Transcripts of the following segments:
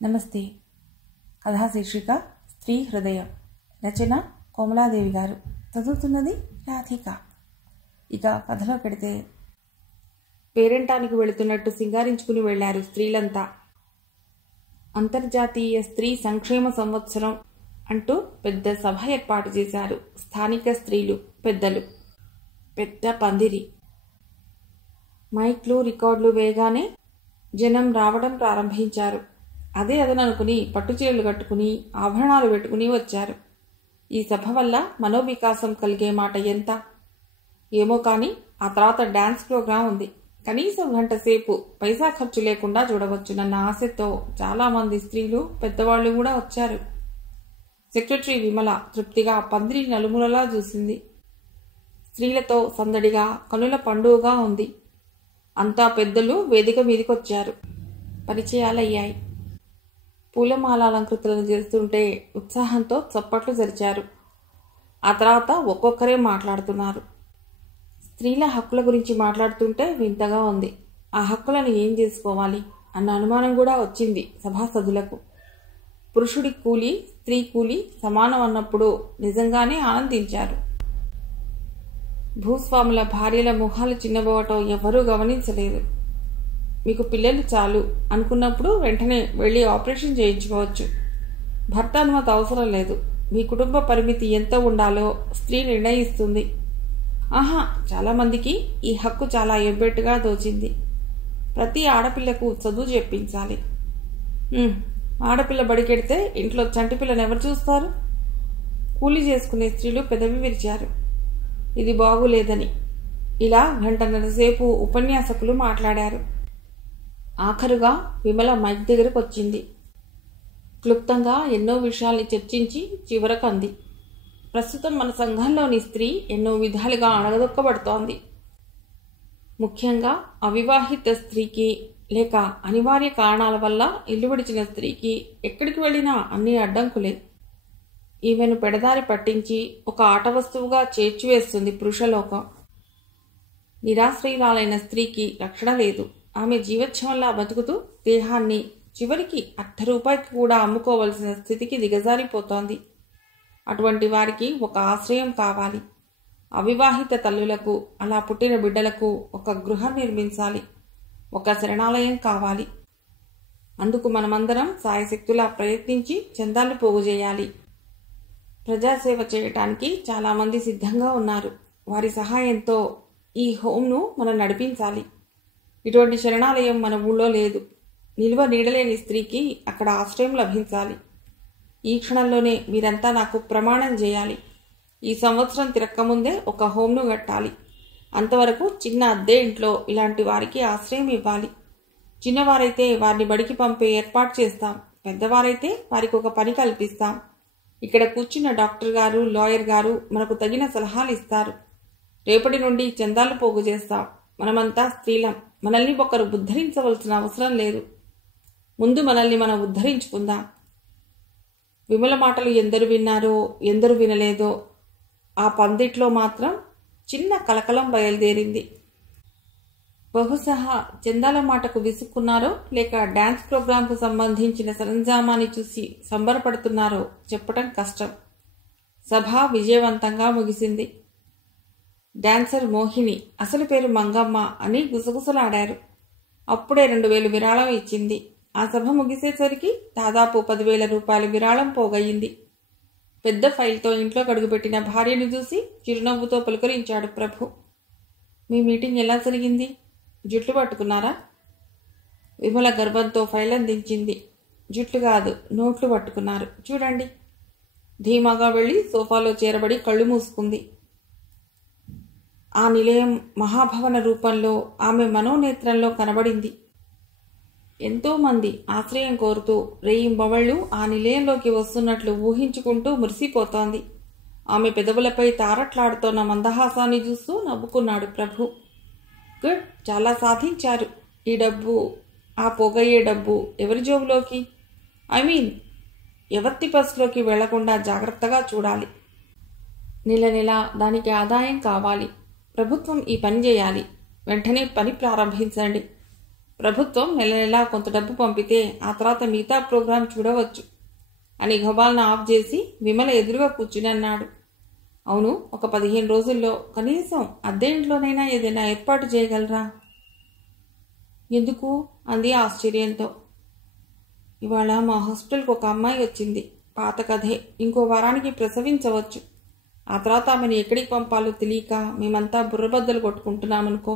నమస్తే. కథా శీర్షిక స్త్రీ హృదయం. రచన కోమలాదేవి గారు. చదువుతున్నది రాధిక. ఇక కథలో పెడితే, పేరెంటానికి వెళుతున్నట్టు సింగారించుకుని వెళ్లారు స్త్రీలంతా. అంతర్జాతీయ స్త్రీ సంక్షేమ సంవత్సరం అంటూ పెద్ద సభ ఏర్పాటు చేశారు స్థానిక స్త్రీలు పెద్దలు. పెద్ద పందిరి, మైక్లు, రికార్డులు వేగానే జనం రావడం ప్రారంభించారు. అదే అదననుకుని పట్టుచీరలు కట్టుకుని ఆభరణాలు పెట్టుకుని వచ్చారు. ఈ సభ వల్ల మనోవికాసం కలిగే మాట ఎంత ఏమో కానీ ఆ తర్వాత డాన్స్ ప్రోగ్రాం ఉంది. కనీసం గంట సేపు పైసా ఖర్చు లేకుండా చూడవచ్చునన్న ఆశతో చాలామంది స్త్రీలు పెద్దవాళ్లు కూడా వచ్చారు. సెక్రటరీ విమల తృప్తిగా పందిరి నలుమూలలా చూసింది. స్త్రీలతో సందడిగా కనుల పండుగగా ఉంది. అంతా పెద్దలు వేదిక మీదికొచ్చారు. పరిచయాలయ్యాయి. పూలమాలాలంకృతులను చేస్తుంటే ఉత్సాహంతో చప్పట్లు జరిచారు. ఆ తర్వాత ఒక్కొక్కరే మాట్లాడుతున్నారు. స్త్రీల హక్కుల గురించి మాట్లాడుతుంటే వింతగా ఉంది. ఆ హక్కులను ఏం చేసుకోవాలి అన్న అనుమానం కూడా వచ్చింది సభాసదులకు. పురుషుడి కూలి స్త్రీ కూలి సమానం అన్నప్పుడు నిజంగానే ఆనందించారు. భూస్వాముల భార్యల ముఖాలు చిన్నబోవటం ఎవరూ గమనించలేదు. మీకు పిల్లలు చాలు అనుకున్నప్పుడు వెంటనే వెళ్ళి ఆపరేషన్ చేయించుకోవచ్చు. భర్త అనుమతి అవసరం లేదు. మీ కుటుంబ పరిమితి ఎంత ఉండాలో స్త్రీ నిర్ణయిస్తుంది. ఆహా, చాలామందికి ఈ హక్కు చాలా ఎబ్బెట్టుగా తోచింది. ప్రతి ఆడపిల్లకు చదువు చెప్పించాలి. ఆడపిల్ల బడికెడితే ఇంట్లో చంటిపిల్లని ఎవరు చూస్తారు? కూలీ చేసుకునే స్త్రీలు పెదవి విరిచారు. ఇది బాగులేదని. ఇలా గంటన్నర సేపు ఉపన్యాసకులు మాట్లాడారు. ఆఖరుగా విమల మైక్ దగ్గరకు వచ్చింది. క్లుప్తంగా ఎన్నో విషయాల్ని చర్చించి చివరకు అంది, ప్రస్తుతం మన సంఘంలోని స్త్రీ ఎన్నో విధాలుగా అణగదొక్కబడుతోంది. ముఖ్యంగా అవివాహిత స్త్రీకి లేక అనివార్య కారణాల వల్ల ఇల్లు విడిచిన స్త్రీకి ఎక్కడికి వెళ్ళినా అన్ని అడ్డంకులే. ఈమెను పెడదారి పట్టించి ఒక ఆట వస్తువుగా చేర్చివేస్తుంది పురుషలోకం. నిరాశ్రయురాలైన స్త్రీకి రక్షణ లేదు. ఆమె జీవోత్సవంలా బతుకుతూ దేహాన్ని చివరికి ₹1 కూడా అమ్ముకోవలసిన స్థితికి దిగజారిపోతోంది. అటువంటి వారికి ఒక ఆశ్రయం కావాలి. అవివాహిత తల్లులకు, అలా పుట్టిన బిడ్డలకు ఒక గృహం నిర్మించాలి. ఒక శరణాలయం కావాలి. అందుకు మనమందరం సాయశక్తులా ప్రయత్నించి చందాలు పోగు చేయాలి. ప్రజాసేవ చేయటానికి చాలామంది సిద్ధంగా ఉన్నారు. వారి సహాయంతో ఈ హోమ్ను మనం నడిపించాలి. ఇటువంటి శరణాలయం మన ఊళ్ళో లేదు. నిల్వ నీడలేని స్త్రీకి అక్కడ ఆశ్రయం లభించాలి. ఈ క్షణంలోనే మీరంతా నాకు ప్రమాణం చేయాలి. ఈ సంవత్సరం తిరక్కముందే ఒక హోమ్ను కట్టాలి. అంతవరకు చిన్న అద్దె ఇంట్లో ఇలాంటి వారికి ఆశ్రయం ఇవ్వాలి. చిన్నవారైతే వారిని బడికి పంపే ఏర్పాటు చేస్తాం. పెద్దవారైతే వారికి ఒక పని కల్పిస్తాం. ఇక్కడ కూర్చున్న డాక్టర్ గారు, లాయర్ గారు మనకు తగిన సలహాలు ఇస్తారు. రేపటి నుండి చందాలు పోగు చేస్తాం. మనమంతా స్త్రీలం. మనల్ని ఒకరు ఉద్ధరించవలసిన అవసరం లేదు. ముందు మనల్ని మనం ఉద్ధరించుకుందాం. విమల మాటలు ఎందరు విన్నారో ఎందరు వినలేదో ఆ పందిట్లో మాత్రం చిన్న కలకలం బయలుదేరింది. బహుశా చందాల మాటకు విసుక్కున్నారో లేక డాన్స్ ప్రోగ్రాంకు సంబంధించిన సరంజామాని చూసి సంబరపడుతున్నారో చెప్పటం కష్టం. సభ విజయవంతంగా ముగిసింది. డాన్సర్ మోహిని, అసలు పేరు మంగమ్మ అని గుసగుసలాడారు. అప్పుడే 2000 విరాళం ఇచ్చింది. ఆ సభ ముగిసేసరికి దాదాపు ₹10,000 విరాళం పోగయింది. పెద్ద ఫైల్తో ఇంట్లో కడుగుపెట్టిన భార్యను చూసి చిరునవ్వుతో పలుకరించాడు ప్రభు. మీ మీటింగ్ ఎలా జరిగింది? జుట్లు పట్టుకున్నారా? విమల గర్భంతో ఫైల్ అందించింది. జుట్లు కాదు, నోట్లు పట్టుకున్నారు. చూడండి. ధీమాగా వెళ్లి సోఫాలో చేరబడి కళ్ళు మూసుకుంది. ఆ నిలయం మహాభవన రూపంలో ఆమె మనోనేత్రంలో కనబడింది. ఎంతోమంది ఆశ్రయం కోరుతూ రేయింబవళ్లు ఆ నిలయంలోకి వస్తున్నట్లు ఊహించుకుంటూ మురిసిపోతోంది. ఆమె పెదవులపై తారట్లాడుతోన్న మందహాసాన్ని చూస్తూ నవ్వుకున్నాడు ప్రభు. గుడ్, చాలా సాధించారు. ఈ డబ్బు, ఆ పోగయ్యే డబ్బు ఎవరి జోబులోకి, ఎవత్తి పర్సులోకి వెళ్లకుండా జాగ్రత్తగా చూడాలి. నెల నెల దానికి ఆదాయం కావాలి. ప్రభుత్వం ఈ పని చేయాలి. వెంటనే పని ప్రారంభించండి. ప్రభుత్వం నెల నెలా కొంత డబ్బు పంపితే ఆ తర్వాత మిగతా ప్రోగ్రాం చూడవచ్చు అని గబాల్ని ఆఫ్ చేసి విమల ఎదురుగా కూర్చుని అన్నాడు. అవును, ఒక 15 రోజుల్లో కనీసం అద్దె ఇంట్లోనైనా ఏదైనా ఏర్పాటు చేయగలరా? ఎందుకు అంది ఆశ్చర్యంతో. ఇవాళ మా హాస్పిటల్కి ఒక అమ్మాయి వచ్చింది. పాత కథే. ఇంకో వారానికి ప్రసవించవచ్చు. ఆ తర్వాత ఆమెను ఎక్కడికి పంపాలో తెలియక మేమంతా బుర్రబద్దలు కొట్టుకుంటున్నామనుకో.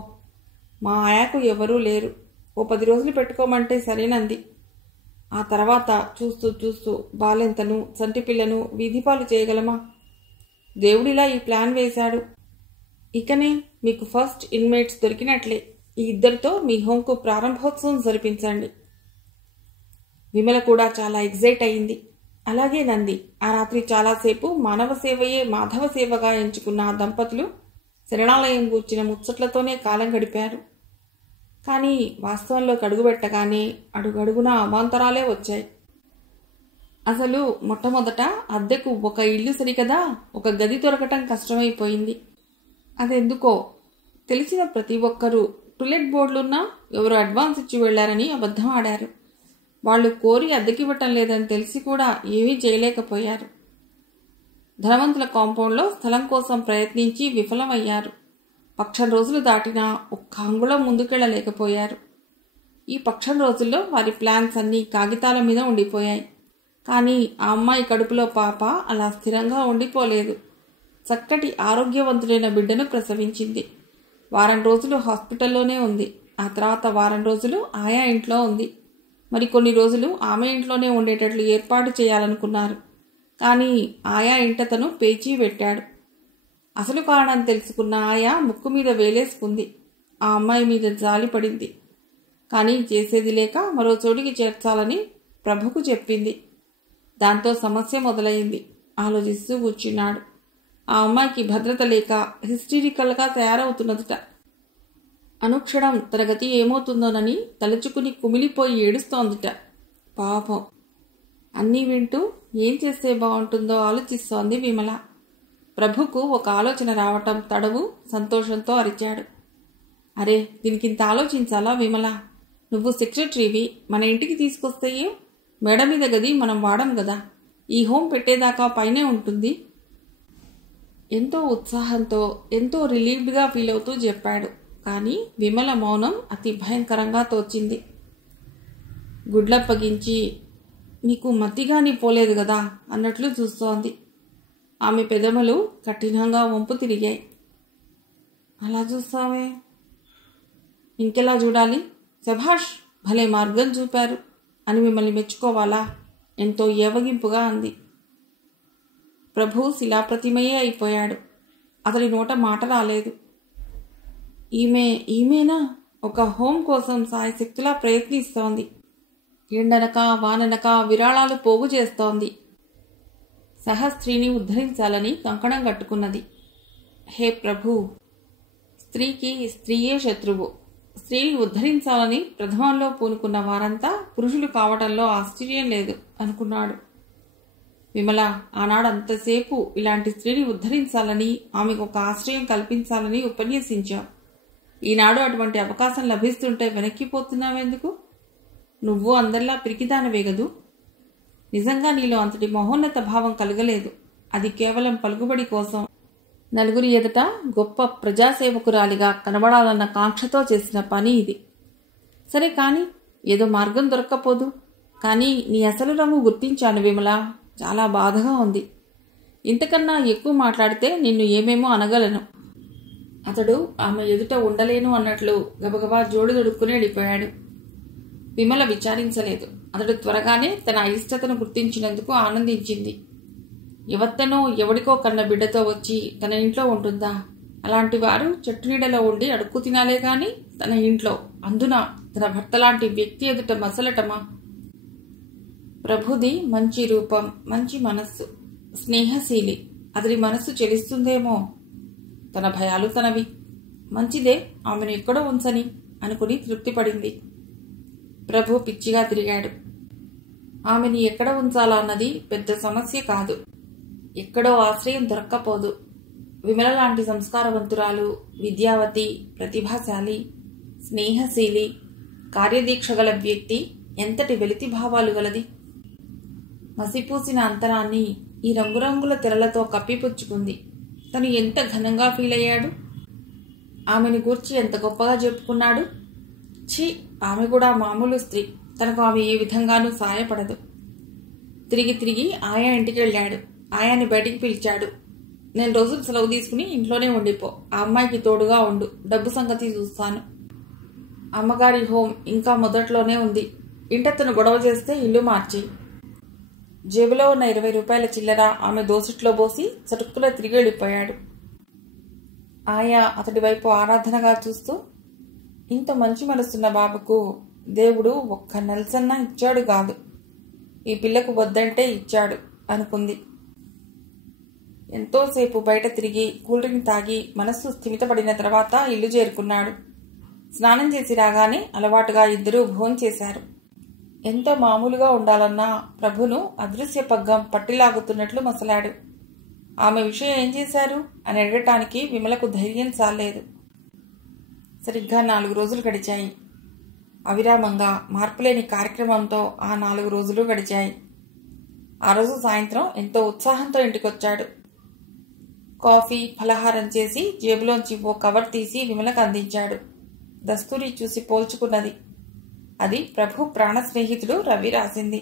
మా ఆయాకు ఎవరూ లేరు. ఓ 10 రోజులు పెట్టుకోమంటే సరేనంది. ఆ తర్వాత చూస్తూ చూస్తూ బాలెంతను సంటిపిల్లను వీధిపాలు చేయగలమా? దేవుడిలా ఈ ప్లాన్ వేశాడు. ఇకనే మీకు ఫస్ట్ ఇన్మేట్స్ దొరికినట్లే. ఈ ఇద్దరితో మీ హోంకు ప్రారంభోత్సవం జరిపించండి. విమల కూడా చాలా ఎగ్జైట్ అయింది. అలాగే నంది. ఆ రాత్రి చాలాసేపు మానవ సేవయే మాధవ సేవగా ఎంచుకున్న ఆ దంపతులు శరణాలయం గూర్చిన ముచ్చట్లతోనే కాలం గడిపారు. కానీ వాస్తవంలో అడుగుపెట్టగానే అడుగడుగున అవాంతరాలే వచ్చాయి. అసలు మొట్టమొదట అద్దెకు ఒక ఇల్లు సరికదా ఒక గది దొరకటం కష్టమైపోయింది. అదెందుకో తెలిసిన ప్రతి ఒక్కరూ టులెట్ బోర్డులున్నా ఎవరు అడ్వాన్స్ ఇచ్చి వెళ్లారని అబద్ధం ఆడారు. వాళ్లు కోరి అద్దెకివ్వటం లేదని తెలిసి కూడా ఏమీ చేయలేకపోయారు. ధనవంతుల కాంపౌండ్లో స్థలం కోసం ప్రయత్నించి విఫలమయ్యారు. 1,000 రోజులు దాటినా ఒక్క అంగుళం ముందుకెళ్లలేకపోయారు. ఈ 1,000 రోజుల్లో వారి ప్లాన్స్ అన్నీ కాగితాల మీద ఉండిపోయాయి. కానీ ఆ అమ్మాయి కడుపులో పాప అలా స్థిరంగా ఉండిపోలేదు. చక్కటి ఆరోగ్యవంతుడైన బిడ్డను ప్రసవించింది. వారం రోజులు హాస్పిటల్లోనే ఉంది. ఆ తర్వాత వారం రోజులు ఆయా ఇంట్లో ఉంది. మరి కొన్ని రోజులు ఆమె ఇంట్లోనే ఉండేటట్లు ఏర్పాటు చేయాలనుకున్నారు. కానీ ఆయా ఇంటతను పేచీ పెట్టాడు. అసలు కారణం తెలుసుకున్న ఆయా ముక్కు మీద వేలేసుకుంది. ఆ అమ్మాయి మీద జాలి పడింది. కానీ చేసేది లేక మరో చోటికి చేర్చాలని ప్రభుకు చెప్పింది. దాంతో సమస్య మొదలైంది. ఆలోచిస్తూ కూర్చున్నాడు. ఆ అమ్మాయికి భద్రత లేక హిస్టీరికల్గా తయారవుతున్నదిట. అనుక్షణం తన గతి ఏమవుతుందోనని తలుచుకుని కుమిలిపోయి ఏడుస్తోందిట. పాపం. అన్నీ వింటూ ఏం చేస్తే బాగుంటుందో ఆలోచిస్తోంది విమల. ప్రభుకు ఒక ఆలోచన రావటం తడవు సంతోషంతో అరిచాడు. అరే, దీనికింత ఆలోచించాలా విమల? నువ్వు సెక్రటరీవి. మన ఇంటికి తీసుకొస్తే మేడ మీద గది మనం వాడం గదా. ఈ హోం పెట్టేదాకా పైనే ఉంటుంది. ఎంతో ఉత్సాహంతో ఎంతో రిలీవ్డ్గా ఫీల్ అవుతూ చెప్పాడు. కానీ విమల మౌనం అతి భయంకరంగా తోచింది. గుడ్లప్పగించి నీకు మతిగాని పోలేదు గదా అన్నట్లు చూస్తోంది. ఆమె పెదములు కఠినంగా వంపు తిరిగాయి. అలా చూస్తావే? ఇంకెలా చూడాలి? శభాష్, భలే మార్గం చూపారు అని మిమ్మల్ని మెచ్చుకోవాలా? ఎంతో ఏవగింపుగా అంది. ప్రభు శిలాప్రతిమయే అయిపోయాడు. అతడి నోట మాట రాలేదు. ఈమెనా ఒక హోం కోసం సాయశక్తులా ప్రయత్నిస్తోంది. ఎండనక వాననక విరాళాలు పోగు చేస్తోంది. సహస్త్రీని ఉద్ధరించాలని కంకణం కట్టుకున్నది. హే ప్రభు, స్త్రీకి స్త్రీయే శత్రువు. స్త్రీని ఉద్ధరించాలని ప్రథమంలో పూనుకున్న వారంతా పురుషులు కావటంలో ఆశ్చర్యం లేదు అనుకున్నాడు. విమల, ఆనాడంతసేపు ఇలాంటి స్త్రీని ఉద్ధరించాలని, ఆమెకు ఒక ఆశ్రయం కల్పించాలని ఉపన్యసించావు. ఈనాడు అటువంటి అవకాశం లభిస్తుంటే వెనక్కిపోతున్నావెందుకు? నువ్వు అందరిలా పిరికిదానవే గదు. నిజంగా నీలో అంతటి మహోన్నత భావం కలగలేదు. అది కేవలం పలుకుబడి కోసం, నలుగురి ఎదుట గొప్ప ప్రజాసేవకురాలిగా కనబడాలన్న కాంక్షతో చేసిన పని ఇది. సరే కానీ, ఏదో మార్గం దొరక్కపోదు. కానీ నీ అసలు రంగు గుర్తించాను విమల. చాలా బాధగా ఉంది. ఇంతకన్నా ఎక్కువ మాట్లాడితే నిన్ను ఏమేమో అనగలను. అతడు ఆమె ఎదుట ఉండలేను అన్నట్లు గబగబా జోడు దొడుక్కుని వెళ్ళిపోయాడు. విమల విచారించలేదు. అతడు త్వరగానే తన అయిష్టతను గుర్తించినందుకు ఆనందించింది. ఎవత్తనో ఎవడికో కన్న బిడ్డతో వచ్చి తన ఇంట్లో ఉంటుందా? అలాంటి వారు చెట్టు నీడలో ఉండి అడుక్కు తినాలే గాని తన ఇంట్లో, అందున తన భర్త లాంటి వ్యక్తి ఎదుట మసలటమా? ప్రభుది మంచి రూపం, మంచి మనస్సు, స్నేహశీలి. అతడి మనస్సు చెలిస్తుందేమో. తన భయాలు తనవి. మంచిదే, ఆమెను ఎక్కడో ఉంచని అనుకుని తృప్తిపడింది. ప్రభు పిచ్చిగా తిరిగాడు. ఆమెని ఎక్కడ ఉంచాలా అన్నది పెద్ద సమస్య కాదు. ఎక్కడో ఆశ్రయం దొరక్కపోదు. విమల లాంటి సంస్కారవంతురాలు, విద్యావతి, ప్రతిభాశాలి, స్నేహశీలి, కార్యదీక్ష గల వ్యక్తి ఎంతటి వెలితి భావాలు గలది. మసిపూసిన అంతరాన్ని ఈ రంగురంగుల తెరలతో కప్పిపుచ్చుకుంది. తను ఎంత ఘనంగా ఫీల్ అయ్యాడు. ఆమెను గూర్చి ఎంత గొప్పగా చెప్పుకున్నాడు. ఛీ, ఆమె కూడా మామూలు స్త్రీ. తనకు ఆమె ఏ విధంగానూ సాయపడదు. తిరిగి తిరిగి ఆయా ఇంటికి వెళ్ళాడు. ఆయాని బయటికి పిలిచాడు. 4 రోజులు సెలవు తీసుకుని ఇంట్లోనే ఉండిపో. ఆ అమ్మాయికి తోడుగా ఉండు. డబ్బు సంగతి చూస్తాను. అమ్మగారి హోం ఇంకా మొదట్లోనే ఉంది. ఇంటతను గొడవ చేస్తే ఇల్లు మార్చి. జేబులో ఉన్న 20 రూపాయల చిల్లర ఆమె దోసిట్లో పోసి చటుక్కులో తిరిగి వెళ్ళిపోయాడు. ఆయా అతడి వైపు ఆరాధనగా చూస్తూ, ఇంత మంచి మనసున్న బాబుకు దేవుడు ఒక్క నెలసన్నా ఇచ్చాడు కాదు, ఈ పిల్లకు వద్దంటే ఇచ్చాడు అనుకుంది. ఎంతోసేపు బయట తిరిగి కూల్ డ్రింక్ తాగి మనస్సు స్థిమితపడిన తర్వాత ఇల్లు చేరుకున్నాడు. స్నానం చేసి రాగానే అలవాటుగా ఇద్దరూ భోంచేశారు. ఎంతో మామూలుగా ఉండాలన్నా ప్రభును అదృశ్య పగ్గం పట్టిలాగుతున్నట్లు మసలాడు. ఆమె విషయం ఏం చేశారు అని అడగటానికి విమలకు ధైర్యం చాలేదు. సరిగ్గా 4 రోజులు గడిచాయి. అవిరామంగా మార్పులేని కార్యక్రమంతో ఆ 4 రోజులు గడిచాయి. ఆ రోజు సాయంత్రం ఎంతో ఉత్సాహంతో ఇంటికొచ్చాడు. కాఫీ ఫలహారం చేసి జేబులోంచి ఓ కవర్ తీసి విమలకు అందించాడు. దస్తూరి చూసి పోల్చుకున్నది. అది ప్రభు ప్రాణ స్నేహితుడు రవి రాసింది.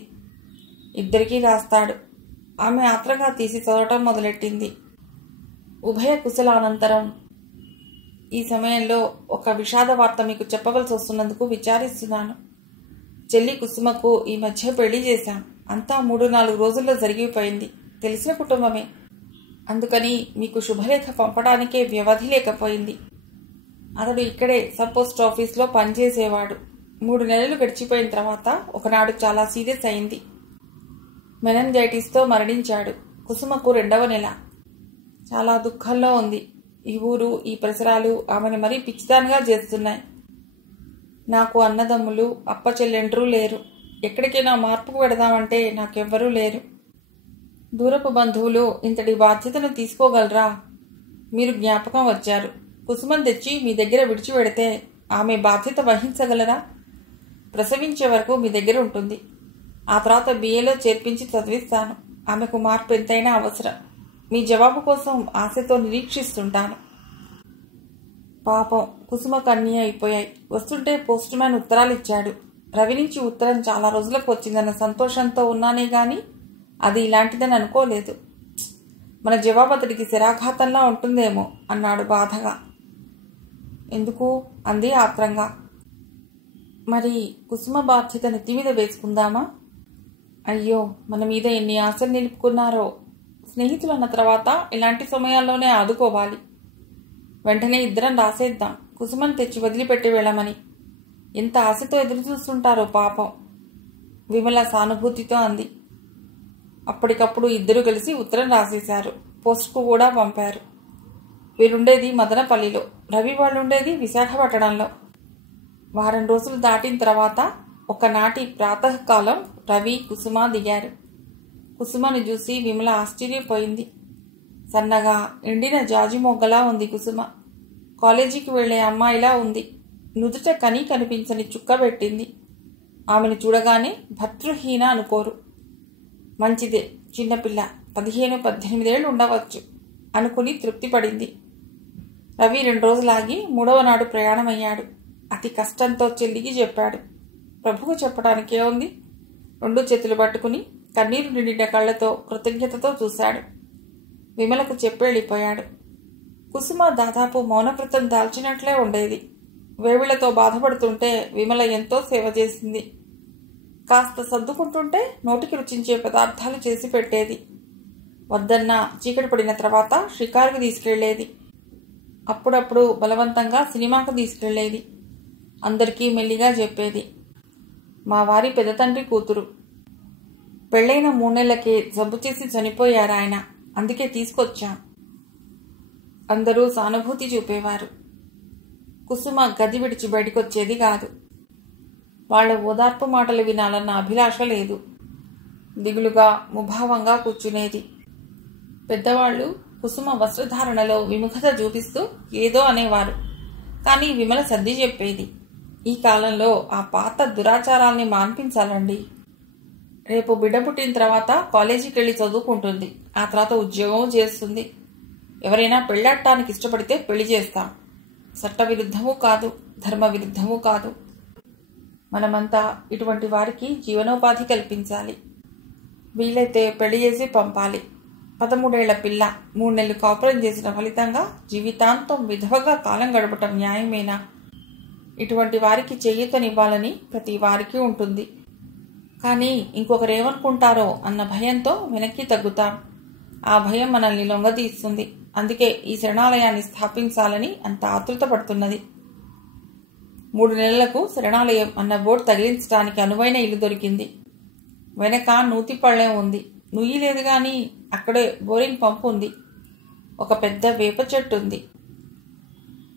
ఇద్దరికీ రాస్తాడు. ఆమె ఆత్రంగా తీసి చదవటం మొదలెట్టింది. ఉభయ కుశలానంతరం ఈ సమయంలో ఒక విషాద వార్త మీకు చెప్పవలసి వస్తున్నందుకు విచారిస్తున్నాను. చెల్లి కుసుమకు ఈ మధ్య పెళ్లి చేశాం. అంతా 3-4 రోజుల్లో జరిగిపోయింది. తెలిసిన కుటుంబమే. అందుకని మీకు శుభలేఖ పంపడానికే వ్యవధి లేకపోయింది. అతడు ఇక్కడే సబ్ పోస్ట్ ఆఫీస్లో పనిచేసేవాడు. 3 నెలలు గడిచిపోయిన తర్వాత ఒకనాడు చాలా సీరియస్ అయింది. మెనింజైటిస్తో మరణించాడు. కుసుమకు 2వ నెల. చాలా దుఃఖంలో ఉంది. ఈ ఊరు, ఈ పరిసరాలు ఆమెను మరీ పిచ్చిదానిగా చేస్తున్నాయి. నాకు అన్నదమ్ములు, అప్పచెల్లెండ్రూ లేరు. ఎక్కడికైనా మార్పుకు పెడదామంటే నాకెవ్వరూ లేరు. దూరపు బంధువులు ఇంతటి బాధ్యతను తీసుకోగలరా? మీరు జ్ఞాపకం వచ్చారు. కుసుమం తెచ్చి మీ దగ్గర విడిచిపెడితే ఆమె బాధ్యత వహించగలరా? ప్రసవించే వరకు మీ దగ్గర ఉంటుంది. ఆ తర్వాత బిఏలో చేర్పించి చదివిస్తాను. ఆమెకు మార్పు ఎంతైనా అవసరం. మీ జవాబు కోసం ఆశతో నిరీక్షిస్తుంటాను. పాపం కుసుమకు అన్నీ అయిపోయాయి. వస్తుంటే పోస్ట్ మ్యాన్ ఉత్తరాలు ఇచ్చాడు. రవి నుంచి ఉత్తరం చాలా రోజులకు వచ్చిందన్న సంతోషంతో ఉన్నానే గాని అది ఇలాంటిదని అనుకోలేదు. మన జవాబు అతడికి శరాఘాతంలా ఉంటుందేమో అన్నాడు బాధగా. ఎందుకు అంది ఆత్రంగా. మరి కుసుమ బాధ్యత నెత్తి మీద వేసుకుందామా? అయ్యో, మన మీద ఎన్ని ఆశలు నిలుపుకున్నారో. స్నేహితులు అన్న తర్వాత ఇలాంటి సమయాల్లోనే ఆదుకోవాలి. వెంటనే ఇద్దరం రాసేద్దాం, కుసుమని తెచ్చి వదిలిపెట్టి వెళ్ళమని. ఎంత ఆశతో ఎదురు చూస్తుంటారో పాపం, విమల సానుభూతితో అంది. అప్పటికప్పుడు ఇద్దరు కలిసి ఉత్తరం రాసేశారు. పోస్టుకు కూడా పంపారు. వీరుండేది మదనపల్లిలో, రవి వాళ్ళుండేది విశాఖపట్టణంలో. వారం రోజులు దాటిన తర్వాత ఒకనాటి ప్రాతకాలం రవి, కుసుమ దిగారు. కుసుమను చూసి విమల ఆశ్చర్యపోయింది. సన్నగా ఎండిన జాజి మొగ్గలా ఉంది కుసుమ. కాలేజీకి వెళ్లే అమ్మాయిలా ఉంది. నుదుట కని కనిపించని చుక్క పెట్టింది. ఆమెను చూడగానే భర్తృహీన అనుకోరు. మంచిదే, చిన్నపిల్ల, 15-18 ఏళ్ళు ఉండవచ్చు అనుకుని తృప్తిపడింది. రవి 2 రోజులాగి 3వ నాడు ప్రయాణమయ్యాడు. అతి కష్టంతో చెల్లికి చెప్పాడు. ప్రభువు చెప్పడానికి ఏముంది? 2 చేతులు పట్టుకుని కన్నీరు నిండిన కళ్లతో కృతజ్ఞతతో చూశాడు. విమలకు చెప్పెళ్ళిపోయాడు. కుసుమ దాదాపు మౌనవ్రతం దాల్చినట్లే ఉండేది. వేవిళ్లతో బాధపడుతుంటే విమల ఎంతో సేవ చేసింది. కాస్త సర్దుకుంటుంటే నోటికి రుచించే పదార్థాలు చేసి పెట్టేది. వద్దన్నా చీకటి పడిన తర్వాత షికారుకు తీసుకెళ్లేది. అప్పుడప్పుడు బలవంతంగా సినిమాకు తీసుకెళ్లేది. అందరికీ మెల్లిగా చెప్పేది, మా వారి పెద్ద తండ్రి కూతురు. పెళ్లైన 3 నెలలకే జబ్బు చేసి చనిపోయారాయన, అందుకే తీసుకొచ్చాం. అందరూ సానుభూతి చూపేవారు. కుసుమ గది విడిచి బయటికొచ్చేది కాదు. వాళ్ల ఓదార్పు మాటలు వినాలన్న అభిలాష లేదు. దిగులుగా ముభావంగా కూర్చునేది. పెద్దవాళ్లు కుసుమ వస్త్రధారణలో విముఖత చూపిస్తూ ఏదో అనేవారు. కానీ విమల సర్ది చెప్పేది. ఈ కాలంలో ఆ పాత దురాచారాల్ని మాన్పించాలండి. రేపు బిడ్డ పుట్టిన తర్వాత కాలేజీకి వెళ్ళి చదువుకుంటుంది, ఆ తర్వాత ఉద్యోగం చేస్తుంది. ఎవరైనా పెళ్ళాడటానికి ఇష్టపడితే పెళ్లి చేస్తాం. చట్ట విరుద్ధమూ కాదు, ధర్మ విరుద్ధమూ కాదు. మనమంతా ఇటువంటి వారికి జీవనోపాధి కల్పించాలి. వీలైతే పెళ్లి చేసి పంపాలి. 13 ఏళ్ల పిల్ల 3 నెలలు కాపురం చేసిన ఫలితంగా జీవితాంతం విధవగా కాలం గడపటం న్యాయమేనా? ఇటువంటి వారికి చేయూతనివ్వాలని ప్రతి వారికి ఉంటుంది. కానీ ఇంకొకరేమనుకుంటారో అన్న భయంతో వెనక్కి తగ్గుతాం. ఆ భయం మనల్ని లొంగదీస్తుంది. అందుకే ఈ శరణాలయాన్ని స్థాపించాలని అంత ఆతృత పడుతున్నది. 3 నెలలకు శరణాలయం అన్న బోర్డు తగిలించడానికి అనువైన ఇల్లు దొరికింది. వెనక నూతి పళ్ళెం ఉంది. నుయ్యి లేదు గాని అక్కడే బోరింగ్ పంపు ఉంది. ఒక పెద్ద వేప చెట్టు ఉంది.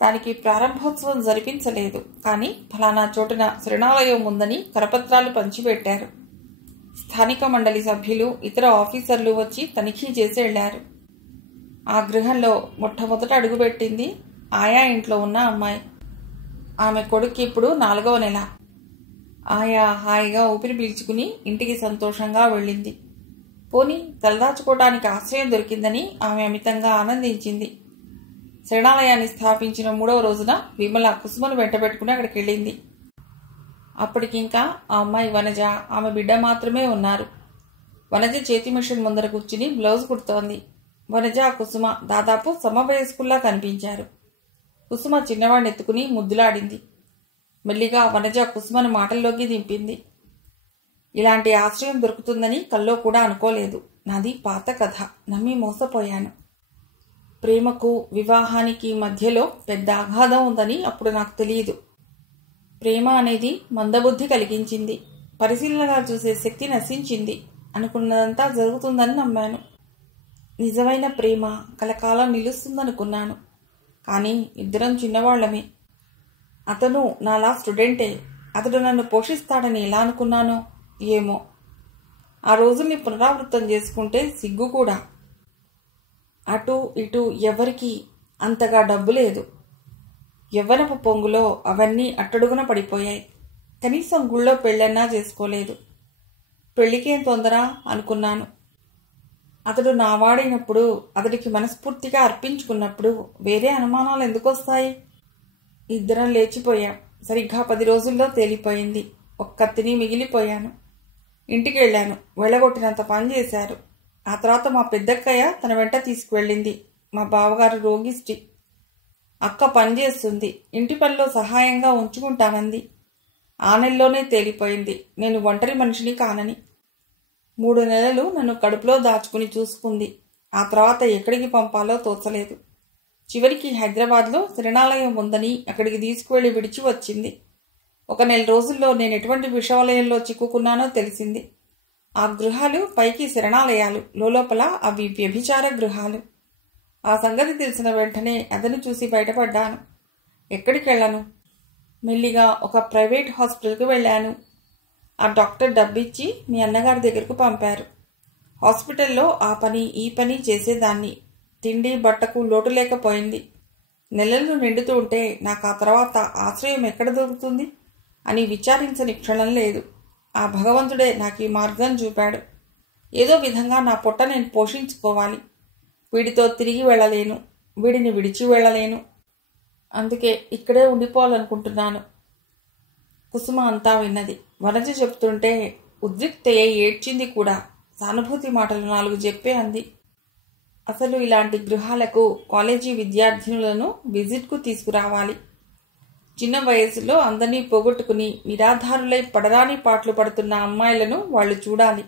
దానికి ప్రారంభోత్సవం జరిపించలేదు, కానీ ఫలానా చోటున శరణాలయం ఉందని కరపత్రాలు పంచిపెట్టారు. స్థానిక మండలి సభ్యులు, ఇతర ఆఫీసర్లు వచ్చి తనిఖీ చేసి వెళ్లారు. ఆ గృహంలో మొట్టమొదట అడుగుపెట్టింది ఆయా ఇంట్లో ఉన్న అమ్మాయి. ఆమె కొడుక్కి ఇప్పుడు 4వ నెల. ఆయా హాయిగా ఊపిరి పీల్చుకుని ఇంటికి సంతోషంగా వెళ్ళింది. పోనీ తలదాచుకోవడానికి ఆశ్రయం దొరికిందని ఆమె అమితంగా ఆనందించింది. శరణాలయాన్ని స్థాపించిన 3వ రోజున విమల కుసుమను వెంటబెట్టుకుని అక్కడికి వెళ్ళింది. అప్పటికింకా ఆ అమ్మాయి వనజ, ఆమె బిడ్డ మాత్రమే ఉన్నారు. వనజ చేతి మిషన్ ముందర కూర్చుని బ్లౌజ్ కుడుతోంది. వనజ, కుసుమ దాదాపు సమవయస్కుల్లా కనిపించారు. కుసుమ చిన్నవాడిని ఎత్తుకుని ముద్దులాడింది. మెల్లిగా వనజ కుసుమను మాటల్లోకి దింపింది. ఇలాంటి ఆశ్రయం దొరుకుతుందని కల్లో కూడా అనుకోలేదు. నాది పాత కథ, నమ్మి మోసపోయాను. ప్రేమకు వివాహానికి మధ్యలో పెద్ద అగాధం ఉందని అప్పుడు నాకు తెలియదు. ప్రేమ అనేది మందబుద్ధి కలిగించింది, పరిశీలనగా చూసే శక్తి నశించింది. అనుకున్నదంతా జరుగుతుందని నమ్మాను. నిజమైన ప్రేమ కలకాలం నిలుస్తుందనుకున్నాను. కానీ ఇద్దరం చిన్నవాళ్లమే. అతను నాలా స్టూడెంటే. అతడు నన్ను పోషిస్తాడని ఎలా అనుకున్నానో ఏమో. ఆ రోజుల్ని పునరావృతం చేసుకుంటే సిగ్గు కూడా. అటు ఇటు ఎవరికి అంతగా డబ్బు లేదు. యవ్వనపు పొంగులో అవన్నీ అట్టడుగున పడిపోయాయి. కనీసం గుళ్ళో పెళ్ళన్నా చేసుకోలేదు. పెళ్లికేం తొందర అనుకున్నాను. అతడు నావాడైనప్పుడు, అతడికి మనస్ఫూర్తిగా అర్పించుకున్నప్పుడు వేరే అనుమానాలు ఎందుకు వస్తాయి? ఇద్దరం లేచిపోయాం. సరిగ్గా 10 రోజుల్లో తేలిపోయింది. ఒక్కతిని మిగిలిపోయాను. ఇంటికి వెళ్ళాను. వెళ్ళగొట్టినంత పని చేశారు. ఆ తర్వాత మా పెద్దక్కయ్య తన వెంట తీసుకువెళ్ళింది. మా బావగారు రోగిష్టి. అక్క పనిచేస్తుంది. ఇంటి పనిలో సహాయంగా ఉంచుకుంటానంది. ఆ నెలలోనే తేలిపోయింది నేను ఒంటరి మనిషిని కానని. 3 నెలలు నన్ను కడుపులో దాచుకుని చూసుకుంది. ఆ తర్వాత ఎక్కడికి పంపాలో తోచలేదు. చివరికి హైదరాబాద్లో శరణాలయం ఉందని అక్కడికి తీసుకువెళ్లి విడిచి వచ్చింది. 1 నెల రోజుల్లో నేను ఎటువంటి విషవలయంలో చిక్కుకున్నానో తెలిసింది. ఆ గృహాలు పైకి శరణాలయాలు, లోపల అవి వ్యభిచార గృహాలు. ఆ సంగతి తెలిసిన వెంటనే అతను చూసి బయటపడ్డాను. ఎక్కడికి వెళ్ళను? మెల్లిగా ఒక ప్రైవేట్ హాస్పిటల్కి వెళ్ళాను. ఆ డాక్టర్ డబ్బిచ్చి మీ అన్నగారి దగ్గరకు పంపారు. హాస్పిటల్లో ఆ పని ఈ పని చేసేదాన్ని. తిండి బట్టకు లోటు లేకపోయింది. నెలలు నిండుతూ ఉంటే నాకు ఆ తర్వాత ఆశ్రయం ఎక్కడ దొరుకుతుంది అని విచారించని క్షణం లేదు. ఆ భగవంతుడే నాకు ఈ మార్గం చూపాడు. ఏదో విధంగా నా పొట్ట నేను పోషించుకోవాలి. వీడితో తిరిగి వెళ్ళలేను, వీడిని విడిచి వెళ్ళలేను. అందుకే ఇక్కడే ఉండిపోవాలనుకుంటున్నాను. కుసుమ అంతా విన్నది. వనజ చెప్తుంటే ఉద్రిక్తయ్యే ఏడ్చింది కూడా. సానుభూతి మాటలు 4 చెప్పే అంది. అసలు ఇలాంటి గృహాలకు కాలేజీ విద్యార్థినులను విజిట్కు తీసుకురావాలి. చిన్న వయసులో అందరినీ పోగొట్టుకుని నిరాధారులై పడరాని పాటలు పడుతున్న అమ్మాయిలను వాళ్ళు చూడాలి.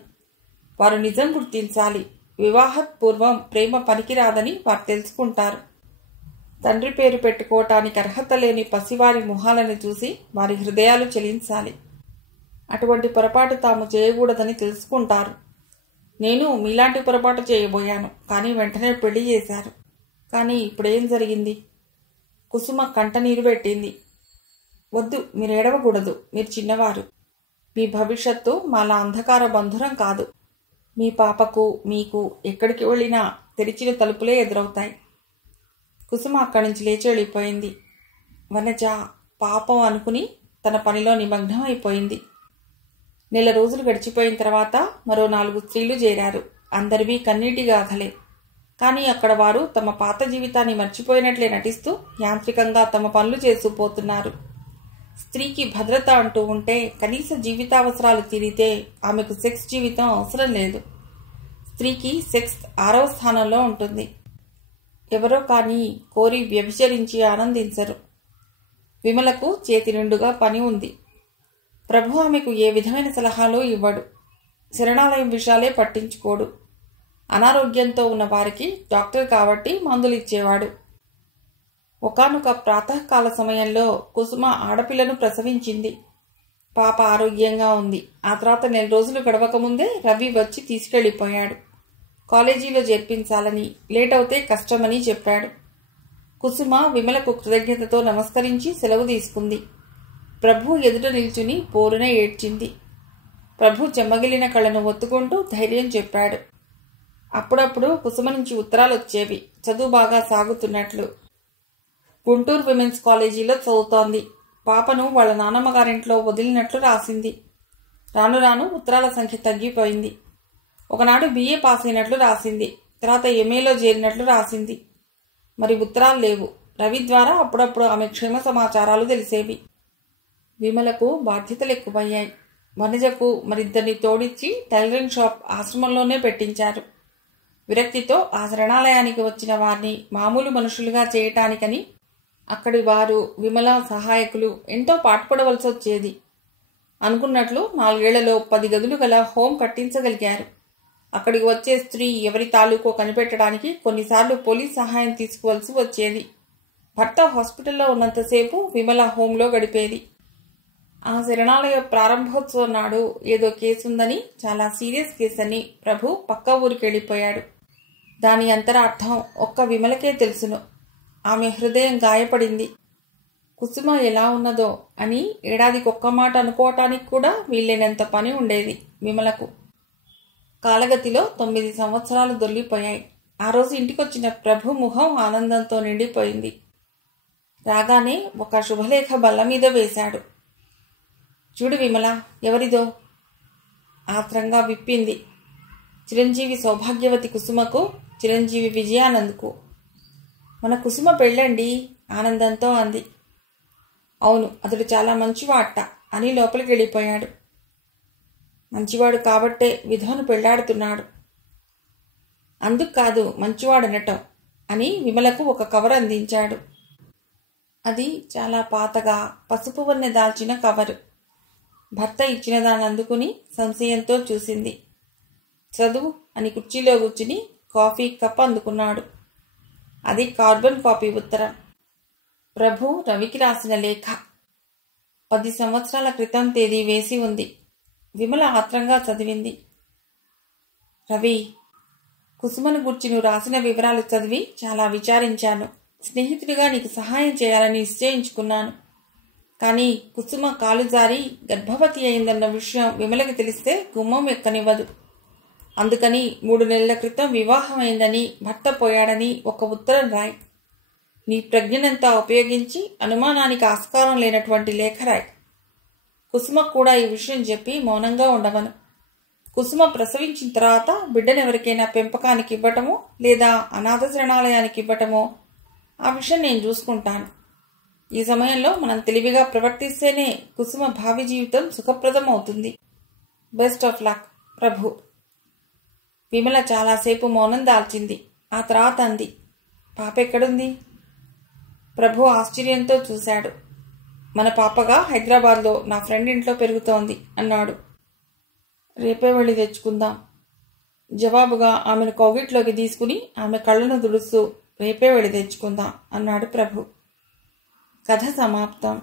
వారు నిజం గుర్తించాలి. వివాహపూర్వం ప్రేమ పనికిరాదని వారు తెలుసుకుంటారు. తండ్రి పేరు పెట్టుకోవటానికి అర్హత లేని పసివారి మొహాలను చూసి వారి హృదయాలు చెలించాలి. అటువంటి పొరపాటు తాము చేయకూడదని తెలుసుకుంటారు. నేను మీలాంటి పొరపాటు చేయబోయాను, కానీ వెంటనే పెళ్లి చేశారు. కానీ ఇప్పుడేం జరిగింది? కుసుమ కంటనీరు పెట్టింది. వద్దు, మీరు ఏడవకూడదు. మీరు చిన్నవారు. మీ భవిష్యత్తు మాలా అంధకార బంధురం కాదు. మీ పాపకు మీకు ఎక్కడికి వెళ్ళినా తెరిచిన తలుపులే ఎదురవుతాయి. కుసుమ అక్కడి నుంచి లేచి వెళ్ళిపోయింది. వనజ పాపం అనుకుని తన పనిలో నిమగ్నం అయిపోయింది. నెల రోజులు గడిచిపోయిన తర్వాత మరో 4 స్త్రీలు చేరారు. అందరివి కన్నీటి గాథలే. కానీ అక్కడ వారు తమ పాత జీవితాన్ని మర్చిపోయినట్లే నటిస్తూ యాంత్రికంగా తమ పనులు చేస్తూ పోతున్నారు. స్త్రీకి భద్రత అంటూ ఉంటే కనీస జీవితావసరాలు తీరితే ఆమెకు సెక్స్ జీవితం అవసరం లేదు. స్త్రీకి సెక్స్ 6వ స్థానంలో ఉంటుంది. ఎవరో కానీ కోరి వ్యభిచరించి ఆనందించరు. విమలకు చేతి నిండుగా పని ఉంది. ప్రభు ఆమెకు ఏ విధమైన సలహాలు ఇవ్వడు. శరణాలయం విషయాలే పట్టించుకోడు. అనారోగ్యంతో ఉన్న వారికి డాక్టర్ కాబట్టి మందులు ఇచ్చేవాడు. ఒకానొక ప్రాతకాల సమయంలో కుసుమ ఆడపిల్లను ప్రసవించింది. పాప ఆరోగ్యంగా ఉంది. ఆ తర్వాత నెల రోజులు గడవకముందే రవి వచ్చి తీసుకెళ్లిపోయాడు. కాలేజీలో చేర్పించాలని, లేట్ అవుతే కష్టమని చెప్పాడు. కుసుమ విమలకు కృతజ్ఞతతో నమస్కరించి సెలవు తీసుకుంది. ప్రభు ఎదుట నిల్చుని పోరున ఏడ్చింది. ప్రభు చెమ్మగిలిన కళ్ళను ఒత్తుకుంటూ ధైర్యం చెప్పాడు. అప్పుడప్పుడు కుసుమ నుంచి ఉత్తరాలు వచ్చేవి, చదువు బాగా సాగుతున్నట్లు. గుంటూరు విమెన్స్ కాలేజీలో చదువుతోంది. పాపను వాళ్ళ నాన్నమ్మ గారింట్లో వదిలినట్లు రాసింది. రాను రాను ఉత్తరాల సంఖ్య తగ్గిపోయింది. ఒకనాడు BA పాస్ అయినట్లు రాసింది. తర్వాత MAలో చేరినట్లు రాసింది. మరి ఉత్తరాలు లేవు. రవి ద్వారా అప్పుడప్పుడు ఆమె క్షేమ సమాచారాలు తెలిసేవి. విమలకు బాధ్యతలు ఎక్కువయ్యాయి. వనజకు మరిద్దరిని తోడిచ్చి టైలరింగ్ షాప్ ఆశ్రమంలోనే పెట్టించారు. విరక్తితో ఆ శరణాలయానికి వచ్చిన వారిని మామూలు మనుషులుగా చేయటానికని అక్కడి వారు, విమల సహాయకులు ఎంతో పాటుపడవలసి వచ్చేది. అనుకున్నట్లు 4 ఏళ్లలో 10 గదులు గల హోం కట్టించగలిగారు. అక్కడికి వచ్చే స్త్రీ ఎవరి తాలూకో కనిపెట్టడానికి కొన్నిసార్లు పోలీస్ సహాయం తీసుకోవాల్సి వచ్చేది. భర్త హాస్పిటల్లో ఉన్నంతసేపు విమల హోంలో గడిపేది. ఆ శరణాలయ ప్రారంభోత్సవం నాడు ఏదో కేసుందని, చాలా సీరియస్ కేసని ప్రభు పక్క ఊరికి వెళ్ళిపోయాడు. దాని అంతరార్థం ఒక్క విమలకే తెలుసును. ఆమె హృదయం గాయపడింది. కుసుమ ఎలా ఉన్నదో అని ఏడాదికొక్క మాట అనుకోవటానికి కూడా వీలైనంత పని ఉండేది విమలకు. కాలగతిలో 9 సంవత్సరాలు దొల్లిపోయాయి. ఆ రోజు ఇంటికొచ్చిన ప్రభు ముఖం ఆనందంతో నిండిపోయింది. రాగానే ఒక శుభలేఖ బల్ల మీద వేశాడు. చూడు విమల, ఎవరిదో? ఆత్రంగా విప్పింది. చిరంజీవి సౌభాగ్యవతి కుసుమకు, చిరంజీవి విజయానంద్కు. మన కుసుమ పెళ్ళండి, ఆనందంతో అంది. అవును, అతడు చాలా మంచివాట అని లోపలికి వెళ్ళిపోయాడు. మంచివాడు కాబట్టే విధవను పెళ్లాడుతున్నాడు. అందుకు కాదు మంచివాడనటం అని విమలకు ఒక కవర్ అందించాడు. అది చాలా పాతగా పసుపు వన్నె దాల్చిన కవరు. భర్త ఇచ్చిన దాన్ని అందుకుని సంశయంతో చూసింది. చదువు అని కుర్చీలో కూర్చుని కాఫీ కప్ అందుకున్నాడు. అది కార్బన్ కాపీ ఉత్తరం. ప్రభు రవికి రాసిన లేఖ. 10 సంవత్సరాల క్రితం తేదీ వేసి ఉంది. విమల ఆత్రంగా చదివింది. రవి, కుసుమను గుర్చి నువ్వు రాసిన వివరాలు చదివి చాలా విచారించాను. స్నేహితుడిగా నీకు సహాయం చేయాలని నిశ్చయించుకున్నాను. కానీ కుసుమ కాలు జారి గర్భవతి అయిందన్న విషయం విమలకి తెలిస్తే గుమ్మం ఎక్కనివ్వదు. అందుకని 3 నెలల క్రితం వివాహం అయిందని, భర్త పోయాడని ఒక ఉత్తరం రాయి. నీ ప్రజ్ఞనంతా ఉపయోగించి అనుమానానికి ఆస్కారం లేనటువంటి లేఖ రాయి. కుసుమ కూడా ఈ విషయం చెప్పి మౌనంగా ఉండవను. కుసుమ ప్రసవించిన తర్వాత బిడ్డనెవరికైనా పెంపకానికి ఇవ్వటమో లేదా అనాథ శరణాలయానికి ఇవ్వటమో ఆ విషయం నేను చూసుకుంటాను. ఈ సమయంలో మనం తెలివిగా ప్రవర్తిస్తేనే కుసుమ భావి జీవితం సుఖప్రదం అవుతుంది. బెస్ట్ ఆఫ్ లక్, ప్రభు. విమల చాలాసేపు మౌనం దాల్చింది. ఆ తర్వాత అంది, పాప ఎక్కడుంది? ప్రభు ఆశ్చర్యంతో చూశాడు. మన పాపగా హైదరాబాద్లో నా ఫ్రెండ్ ఇంట్లో పెరుగుతోంది అన్నాడు. రేపే వెళ్ళి తెచ్చుకుందాం. జవాబుగా ఆమెను కౌగిట్లోకి తీసుకుని ఆమె కళ్ళను దుడుస్తూ రేపే వెళ్ళి తెచ్చుకుందాం అన్నాడు ప్రభు. కథ సమాప్తం.